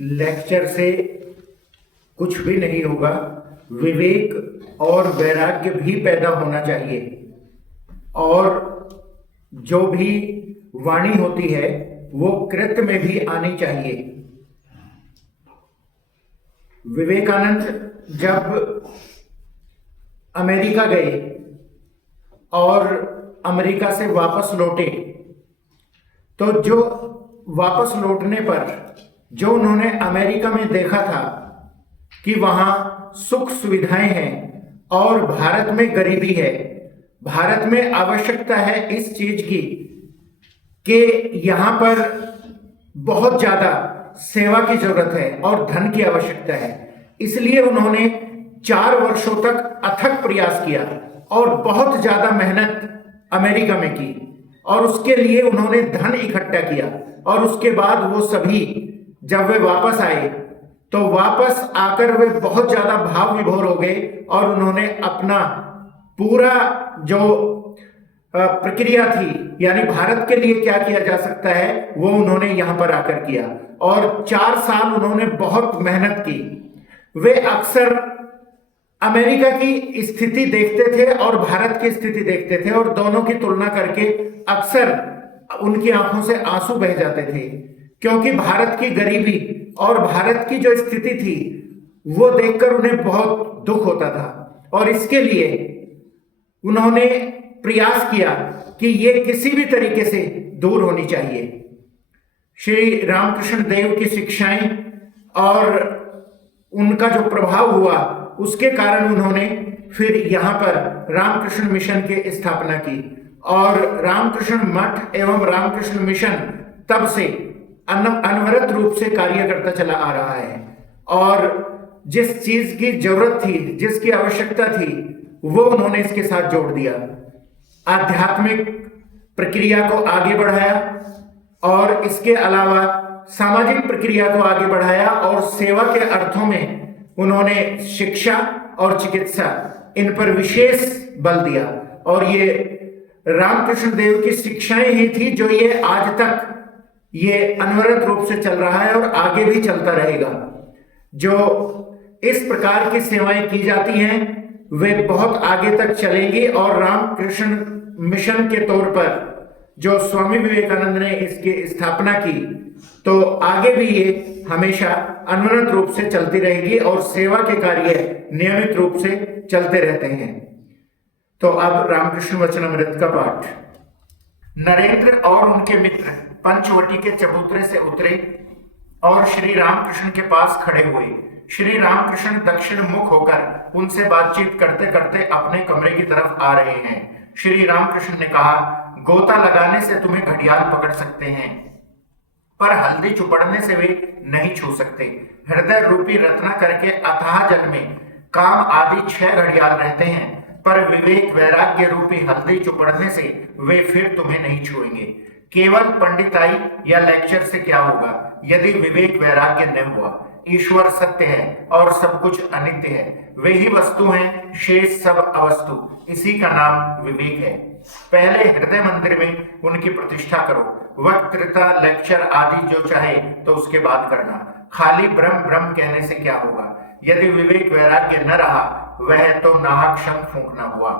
Lecture से कुछ भी नहीं होगा। विवेक और वैराग्य भी पैदा होना चाहिए, और जो भी वाणी होती है वो कृत्य में भी आनी चाहिए। विवेकानंद जब अमेरिका गए और अमेरिका से वापस लौटे, तो जो वापस लौटने पर जो उन्होंने अमेरिका में देखा था कि वहां सुख सुविधाएं हैं और भारत में गरीबी है, भारत में आवश्यकता है इस चीज की कि यहां पर बहुत ज्यादा सेवा की जरूरत है और धन की आवश्यकता है। इसलिए उन्होंने 4 वर्षों तक अथक प्रयास किया और बहुत ज्यादा मेहनत अमेरिका में की, और उसके लिए उन्होंने धन इकट्ठा किया। और उसके बाद वो सभी जब वे वापस आए तो वापस आकर वे बहुत ज्यादा भाव विभोर हो गए, और उन्होंने अपना पूरा जो प्रक्रिया थी, यानी भारत के लिए क्या किया जा सकता है, वो उन्होंने यहां पर आकर किया। और 4 साल उन्होंने बहुत मेहनत की। वे अक्सर अमेरिका की स्थिति देखते थे और भारत की स्थिति देखते थे, और दोनों की तुलना करके अक्सर उनकी आंखों से आंसू बह जाते थे, क्योंकि भारत की गरीबी और भारत की जो स्थिति थी वो देखकर उन्हें बहुत दुख होता था। और इसके लिए उन्होंने प्रयास किया कि ये किसी भी तरीके से दूर होनी चाहिए। श्री रामकृष्ण देव की शिक्षाएं और उनका जो प्रभाव हुआ, उसके कारण उन्होंने फिर यहाँ पर रामकृष्ण मिशन की स्थापना की, और रामकृष्ण मठ एवं रामकृष्ण मिशन तब से अनवरत रूप से कार्य करता चला आ रहा है। और जिस चीज की जरूरत थी, जिसकी आवश्यकता थी, वो उन्होंने इसके साथ जोड़ दिया। आध्यात्मिक प्रक्रिया को आगे बढ़ाया, और इसके अलावा सामाजिक प्रक्रिया को आगे बढ़ाया, और सेवा के अर्थों में उन्होंने शिक्षा और चिकित्सा, इन पर विशेष बल दिया। और ये रामकृष्ण देव की शिक्षाएं ही थी जो ये आज तक ये अनवरत रूप से चल रहा है और आगे भी चलता रहेगा। जो इस प्रकार की सेवाएं की जाती हैं वे बहुत आगे तक चलेंगी, और रामकृष्ण मिशन के तौर पर जो स्वामी विवेकानंद ने इसकी स्थापना की, तो आगे भी ये हमेशा अनवरत रूप से चलती रहेगी, और सेवा के कार्य नियमित रूप से चलते रहते हैं। तो अब रामकृष्ण वचनामृत का पाठ। नरेंद्र और उनके मित्र पंचवटी के चबूतरे से उतरे और श्री रामकृष्ण के पास खड़े हुए। श्री रामकृष्ण दक्षिण मुख होकर उनसे बातचीत करते करते अपने कमरे की तरफ आ रहे हैं। श्री रामकृष्ण ने कहा, गोता लगाने से तुम्हें घड़ियाल पकड़ सकते हैं, पर हल्दी चुपड़ने से वे नहीं छू सकते। हृदय रूपी रत्ना करके अथाह जल में काम आदि 6 घड़ियाल रहते हैं, पर विवेक वैराग्य रूपी हल्दी चुपड़ने से वे फिर तुम्हें नहीं छुएंगे। केवल पंडिताई या लेक्चर से क्या होगा यदि विवेक वैराग्य न हुआ। ईश्वर सत्य है और सब कुछ अनित्य है, वे ही वस्तु हैं, शेष सब अवस्तु। इसी का नाम विवेक है। पहले हृदय मंदिर में उनकी प्रतिष्ठा करो। वक्तृता, लेक्चर आदि जो चाहे तो उसके बाद करना। खाली ब्रह्म ब्रह्म कहने से क्या होगा। यदि विवेक वैराग्य न रहा, वह तो नाहक शंख फूंकना हुआ।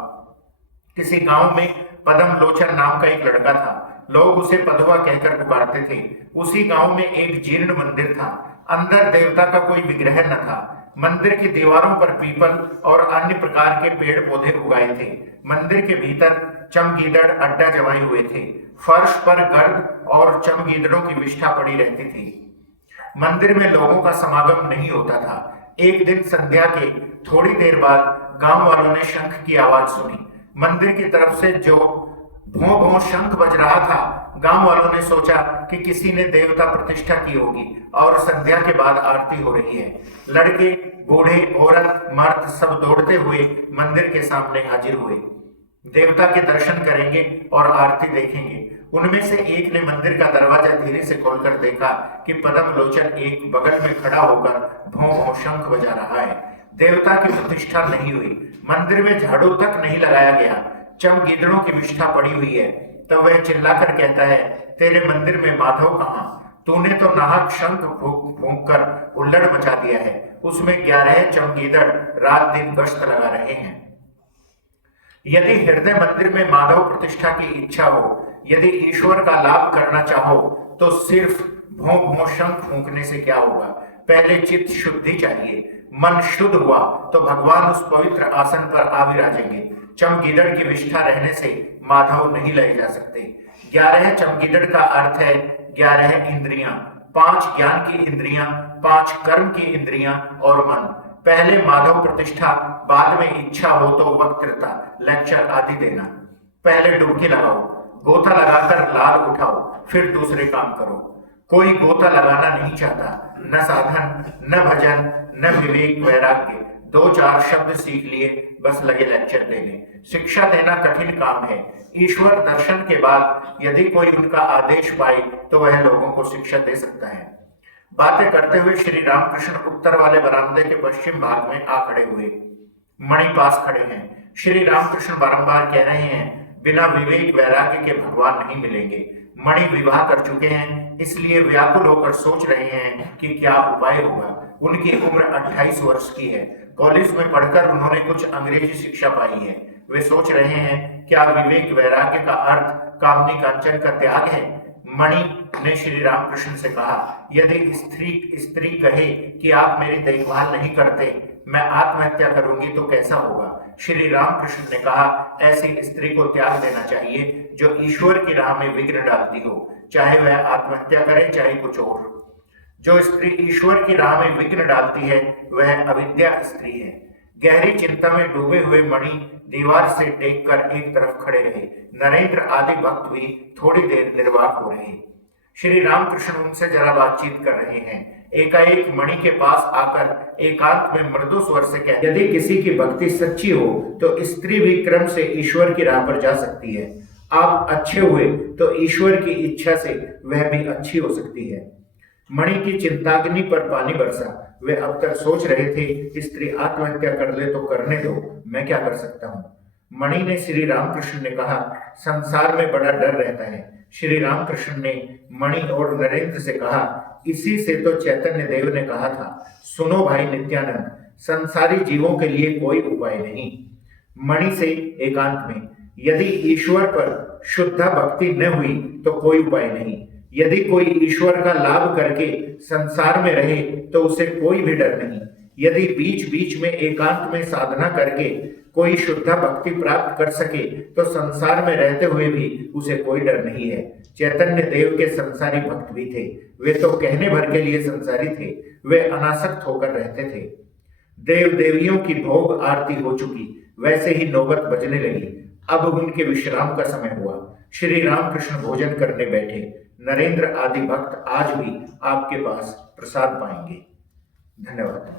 किसी गांव में पदम लोचन नाम का एक लड़का था। लोग उसे पदवा कहकर पुकारते थे। उसी गांव में एक जीर्ण मंदिर था। अंदर देवता का कोई विग्रह न था। मंदिर की दीवारों पर पीपल और अन्य प्रकार के पेड़ पौधे उगाए थे। मंदिर के भीतर चमगीदड़ अड्डा जमाए हुए थे। फर्श पर गर्द और चमगीदड़ों की विष्ठा पड़ी रहती थी। मंदिर में लोगों का समागम नहीं होता था। एक दिन संध्या के थोड़ी देर बाद गांव वालों ने शंख की आवाज सुनी। मंदिर की तरफ से जो भों भों शंख बज रहा था, गांव वालों ने सोचा कि किसी ने देवता प्रतिष्ठा की होगी और संध्या के बाद आरती हो रही है। लड़के, बूढ़े, औरत, मर्द सब दौड़ते हुए मंदिर के सामने हाजिर हुए। देवता के दर्शन करेंगे और आरती देखेंगे। उनमें से एक ने मंदिर का दरवाजा धीरे से खोलकर देखा कि पदम लोचन एक बगल में खड़ा होकर भों भों शंख बजा रहा है। देवता की प्रतिष्ठा नहीं हुई। मंदिर में झाड़ू तक नहीं लगाया गया। चमगीदड़ों की विष्ठा पड़ी हुई है। तब वह चिल्लाकर कहता है, तेरे मंदिर में माधव कहाँ? तूने तो नाहक शंख फूंक फूंक कर हुल्लड़ मचा दिया है। उसमें 11 चमगीदड़ रात दिन गश्त लगा रहे हैं। यदि हृदय मंदिर में माधव प्रतिष्ठा की इच्छा हो, यदि ईश्वर का लाभ करना चाहो, तो सिर्फ भों भों शंख फूंकने से क्या होगा? पहले चित्त शुद्धि चाहिए। मन शुद्ध हुआ तो भगवान उस पवित्र आसन पर आ विराजेंगे। चमगीदड़ की विष्ठा रहने से माधव नहीं लए जा सकते। 11 चमगीदड़ का अर्थ है 11 इंद्रियां, 5 ज्ञान की इंद्रियां, 5 कर्म की इंद्रियां और मन। पहले माधव प्रतिष्ठा, बाद में इच्छा हो तो वक्तृता, लेक्चर आदि देना। पहले डुबकी लगाओ, गोता लगाकर लाल उठाओ, फिर दूसरे काम करो। कोई गोता लगाना नहीं चाहता। न साधन, न भजन, न विवेक वैराग्य। 2-4 शब्द सीख लिए, बस लगे लेक्चर देने। शिक्षा देना कठिन काम है। ईश्वर दर्शन के बाद यदि कोई उनका आदेश पाए तो वह लोगों को शिक्षा दे सकता है। बातें करते हुए श्री रामकृष्ण उत्तर वाले बरामदे के पश्चिम भाग में आ खड़े हुए। मणि पास खड़े हैं। श्री रामकृष्ण बारंबार कह रहे हैं, बिना विवेक वैराग्य के भगवान नहीं मिलेंगे। मणि विवाह कर चुके हैं, इसलिए व्याकुल होकर सोच रहे हैं कि क्या उपाय होगा। उनकी उम्र 28 वर्ष की है। कॉलेज में पढ़कर उन्होंने कुछ अंग्रेजी शिक्षा पाई है। वे सोच रहे हैं, क्या विवेक वैराग्य का अर्थ कामनी कांचन का त्याग है? मणि ने श्री रामकृष्ण से कहा, यदि स्त्री कहे कि आप मेरी देखभाल नहीं करते, मैं आत्महत्या करूंगी तो कैसा होगा? श्री रामकृष्ण ने कहा, ऐसी स्त्री को त्याग देना चाहिए जो ईश्वर की राह में विघ्न डालती हो, चाहे वह आत्महत्या करे चाहे कुछ और। जो स्त्री ईश्वर की राह में विघ्न डालती है वह अविद्या स्त्री है। गहरी चिंता में डूबे हुए मणि दीवार से टेक कर एक तरफ खड़े रहे। नरेंद्र आदि भक्त भी थोड़ी देर निर्वाक हो रहे। श्री रामकृष्ण उनसे जरा बातचीत कर रहे हैं। एकाएक मणि के पास आकर एकांत में मृदु स्वर से कहते, यदि किसी की भक्ति सच्ची हो तो स्त्री भी क्रम से ईश्वर की राह पर जा सकती है। आप अच्छे हुए तो ईश्वर की इच्छा से वह भी अच्छी हो सकती है। मणि की चिंताग्नि पर पानी बरसा। वे अब तक सोच रहे थे, स्त्री आत्महत्या कर ले तो करने दो, मैं क्या कर सकता हूँ। मणि ने श्री रामकृष्ण ने कहा, संसार में बड़ा डर रहता है। श्री रामकृष्ण ने मणि और नरेंद्र से कहा, इसी से तो चैतन्य देव ने कहा था, सुनो भाई नित्यानंद, संसारी जीवों के लिए कोई उपाय नहीं। मणि से एकांत में, यदि ईश्वर पर शुद्ध भक्ति न हुई तो कोई उपाय नहीं। यदि कोई ईश्वर का लाभ करके संसार में रहे तो उसे कोई भी डर नहीं। यदि बीच बीच में एकांत में साधना करके कोई शुद्ध भक्ति प्राप्त कर सके तो संसार में रहते हुए भी उसे कोई डर नहीं है। चैतन्य देव के संसारी भक्त भी थे। वे तो कहने भर के लिए संसारी थे। वे अनासक्त होकर रहते थे। देव देवियों की भोग आरती हो चुकी, वैसे ही नौबत बजने लगी। अब उनके विश्राम का समय हुआ। श्री रामकृष्ण भोजन करने बैठे। नरेंद्र आदि भक्त आज भी आपके पास प्रसाद पाएंगे। धन्यवाद।